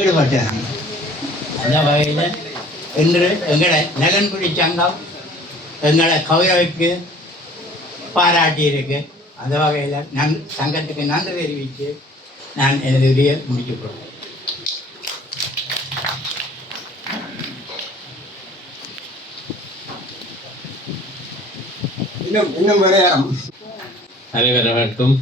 ஈடுபட்டாங்க. அந்த வகையில் இன்று எங்களை நகன்குடி சங்கம் எங்களை கௌரவிக்கு பாராட்டியிருக்கு. அந்த வகையில் சங்கத்துக்கு நன்றி தெரிவித்து நான் எனது உரையை முடித்துக் கொள்வேன். இன்னும் வரையாரம் அனைவருக்கும்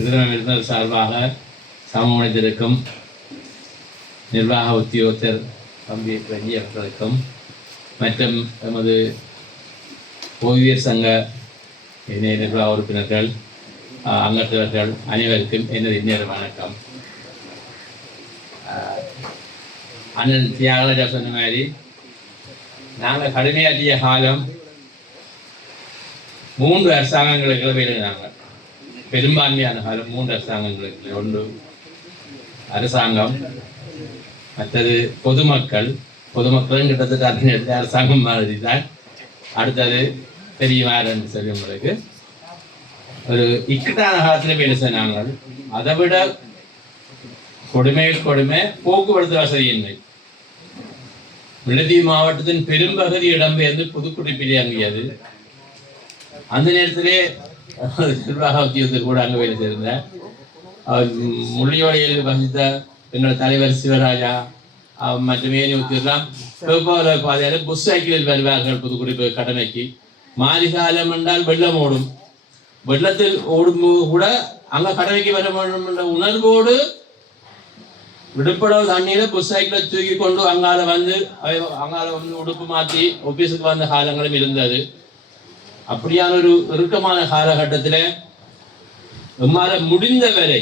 விருந்தினர் சார்பாக சமமடைந்திருக்கும் நிர்வாக உத்தியோகத்தர் தம்பி ரஞ்சி அவர்களுக்கும் மற்றும் எமது ஓய்வியர் சங்க இணைய நிர்வாக உறுப்பினர்கள் அங்கத்தவர்கள் அனைவருக்கும் எனது இன்னொரு வணக்கம். அண்ணன் தியாகராஜா சொன்ன மாதிரி நாங்கள் கடுமையாற்றிய காலம் 3 அரசாங்கங்களுக்கு வெளியினாங்க. பெரும்பான்மையான காலம் 3 அரசாங்கங்களுக்கு. ஒன்று அரசாங்கம், மற்றது பொதுமக்களும் கிட்டத்தட்ட அரசாங்கம் மாதிரி தான். அடுத்தது பெரியவாரன்னு சொல்லி உங்களுக்கு ஒரு இக்கட்டான காலத்தில் வேலை செய்தாங்க. அதை விட கொடுமை போக்குவரத்து வசதியின்மை. முல்லைத்தீவு மாவட்டத்தின் பெரும்பகுதி இடம்பெயர்ந்து புதுக்குடிப்பிலே அங்கியது. அந்த நேரத்திலே நிர்வாக உத்தியோகத்தில் கூட அங்கே வேலை செய்திருந்தேன். முள்ளியோடையில் வசித்த எங்கள் தலைவர் சிவராஜா மற்றும் ஏனி உத்தியெல்லாம் வெவ்வேறு பாதையால் புஷ் சைக்கிளில் வருவார்கள் புதுக்குடிப்பு கடமைக்கு. மாரிகாலம் என்றால் வெள்ளம் ஓடும். வெள்ளத்தில் ஓடும்போது கூட அங்கே கடமைக்கு வர வேண்டும் என்ற உணர்வோடு விடுப்படவு தண்ணீரை புஷ் சைக்கிளை தூக்கி கொண்டு அங்கால வந்து உடுப்பு மாற்றி ஆபீஸுக்கு வந்த காலங்களும் இருந்தது. அப்படியான ஒரு இறுக்கமான காலகட்டத்தில் நம்மால முடிந்த வரை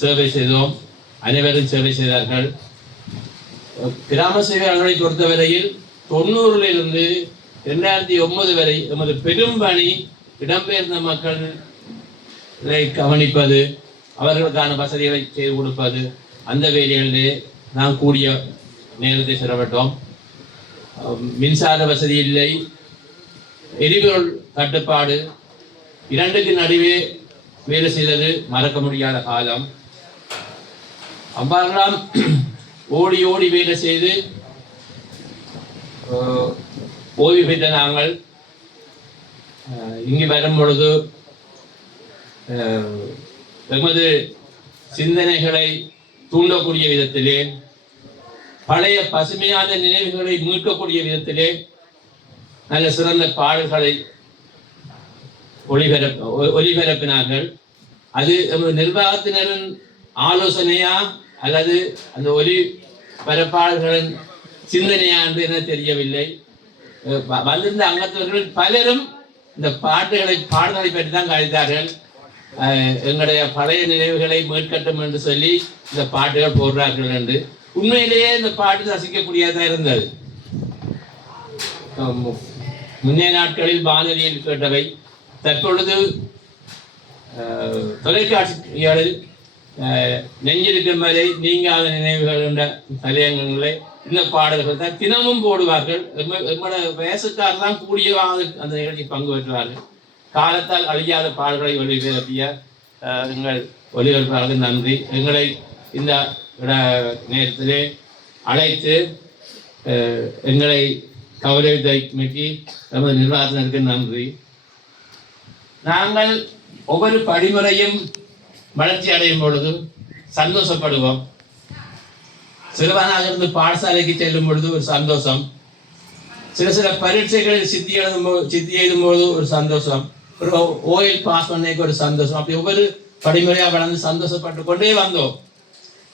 சேவை செய்தோம். அனைவரும் சேவை செய்தார்கள். கிராம சேவைகளை பொறுத்தவரையில் 90லிருந்து 2009 வரை எமது பெரும் பணி இடம்பெயர்ந்த மக்களை கவனிப்பது, அவர்களுக்கான வசதிகளை செய்து கொடுப்பது. அந்த வேலைகளிலே நாம் கூடிய நேரத்தை செலவிட்டோம். மின்சார வசதி இல்லை, எரிபொருள் தட்டுப்பாடு, 2க்கு நடுவே வேலை செய்தது மறக்க முடியாத காலம். அவ்வாறெல்லாம் ஓடி வேலை செய்து ஓய்வு பெற்ற நாங்கள் இங்கு வரும் பொழுது எமது சிந்தனைகளை தூண்டக்கூடிய விதத்திலே, பழைய பசுமையான நினைவுகளை மீட்கக்கூடிய விதத்திலே நல்ல சிறந்த பாடல்களை ஒளிபரப்பினார்கள். அது நிர்வாகத்தினரின் ஆலோசனையா அல்லது அந்த ஒலிபரப்பாளர்களின் சிந்தனையா என்று என தெரியவில்லை. வந்திருந்த அங்கத்தவர்கள் பலரும் இந்த பாடல்களை பற்றி தான் கழித்தார்கள். எங்களுடைய பழைய நினைவுகளை மீட்கட்டும் என்று சொல்லி இந்த பாட்டுகள் போடுறார்கள் என்று. உண்மையிலேயே இந்த பாட்டு ரசிக்கக்கூடியதாக இருந்தது. முன்னைய நாட்களில் வானொலியில் கேட்டவை தற்பொழுது தொலைக்காட்சிகளில் நெஞ்சிருக்கும் வரை நீங்காத நினைவுகள் என்ற தலையங்கங்களை இந்த பாடல்கள் தான் தினமும் போடுவார்கள். எங்களோட வயசுக்கார் தான் கூடிய அந்த நிகழ்ச்சி பங்கு பெற்றார்கள். காலத்தால் அழியாத பாடல்களை ஒளிபரப்பிய எங்கள் ஒளிபரப்பாளருக்கு நன்றி. எங்களை இந்த நேரத்திலே அழைத்து எங்களை கௌரவித்தமைக்கு நமது நிர்வாகத்தினருக்கு நன்றி. நாங்கள் ஒவ்வொரு படிமுறையும் வளர்ச்சி அடையும் பொழுது சந்தோஷப்படுவோம். சிறுவனாக இருந்து பாடசாலைக்கு செல்லும் பொழுது ஒரு சந்தோஷம், சில பரீட்சைகளில் சித்தி எழுதும்போது ஒரு சந்தோஷம், ஒரு ஓயில் பாஸ் பண்ணக்கு ஒரு சந்தோஷம். அப்படி ஒவ்வொரு படிமுறையாக வளர்ந்து சந்தோஷப்பட்டு கொண்டே வந்தோம்.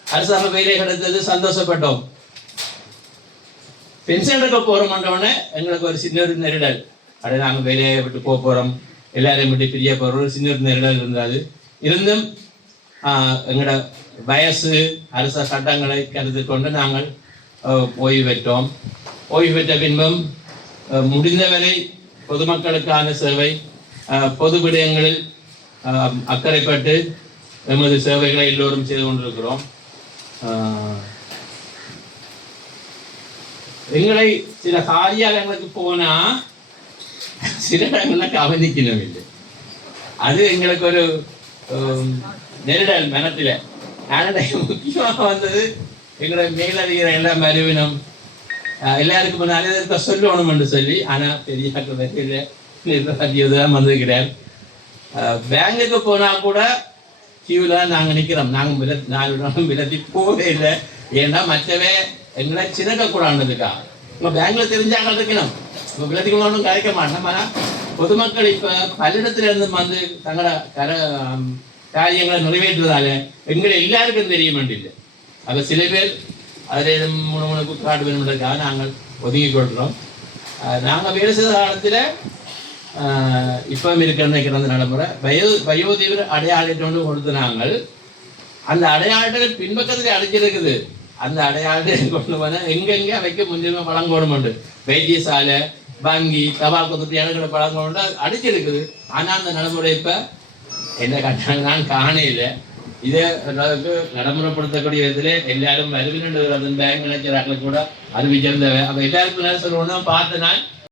அரசாங்க வேலை கிடைத்தது, சந்தோஷப்பட்டோம். பென்ஷன் எடுக்க போறோம்ன்றவுடனே எங்களுக்கு ஒரு சின்ன ஒரு நெருடல். அப்படியே நாங்கள் வேலையை விட்டு போறோம், எல்லாரையும் விட்டு பிரிய போறோம், ஒரு சின்ன ஒரு நெருடல் இருந்தது. இருந்தும் எங்களோட வயசு அரச சட்டங்களை கருத்து கொண்டு நாங்கள் ஓய்வு பெற்றோம். ஓய்வு பெற்ற பின்பும் முடிந்தவரை பொதுமக்களுக்கான சேவை, பொது விடயங்களில் அக்கறைப்பட்டு எமது சேவைகளை எல்லோரும் செய்து கொண்டிருக்கிறோம். எங்களை சில காரியாலயங்களுக்கு போனா சில இடங்கள்ல கவனிக்கணும் இல்லை. அது எங்களுக்கு ஒரு நெருடல் மனத்தில். ஆனால் முக்கியமாக வந்தது எங்களோட மேலதிகார எல்லாம் அறிவினம் எல்லாருக்கும் நிறைய இருக்க சொல்லணும் என்று சொல்லி, ஆனால் பெரிய தான் வந்திருக்கிறார். பேங்குக்கு போனால் கூட கியூவில் நாங்கள் நிற்கிறோம். நாங்கள் 4 நாளும் விலத்தி போகவே இல்லை. ஏன்னா மற்றவே எங்களை சின்னக்கூடாதுக்கா. உங்கள் பேங்கில் தெரிஞ்சாங்க இருக்கணும். இப்போ விலத்திக்கு ஒன்றும் கிடைக்க மாட்டோம். ஆனால் பொதுமக்கள் இப்போ பல்லிடத்திலிருந்து வந்து தங்களோட காரியங்களை நிறைவேற்றுவதால எங்களை எல்லாருக்கும் தெரிய மாட்டேங்குது. அப்போ சில பேர் அதில் 3 காட்டு வேணுன்றதுக்காக நாங்கள் ஒதுங்கி கொடுக்குறோம். நாங்கள் வேலை செய்த காலத்தில் இப்போ இருக்கிற நடைமுறை வயோதீவிர அடையாளத்தோடு கொடுத்து நாங்கள் அந்த அடையாளத்தில் பின்பக்கத்தில் அடைச்சிருக்குது. அந்த அடையாளத்தை கொண்டு போனால் எங்கெங்கே வைக்க முன்னுரிமை வழங்கணும். வைத்தியசாலை, வங்கி, தபால் கொத்து இடங்களை பழங்கொண்டு அடிச்சிருக்குது. ஆனால் அந்த நடைமுறை இப்போ என்ன கட்டாங்க நான் காணையில் இதே நடைமுறைப்படுத்தக்கூடிய விதத்தில் எல்லாரும் வருகின்ற பேங்க் நினைக்கிறார்கள் கூட அறிவிச்சிருந்தவ. அப்போ எல்லாருக்கும் என்ன சொல்லணும்னா பார்த்து நான்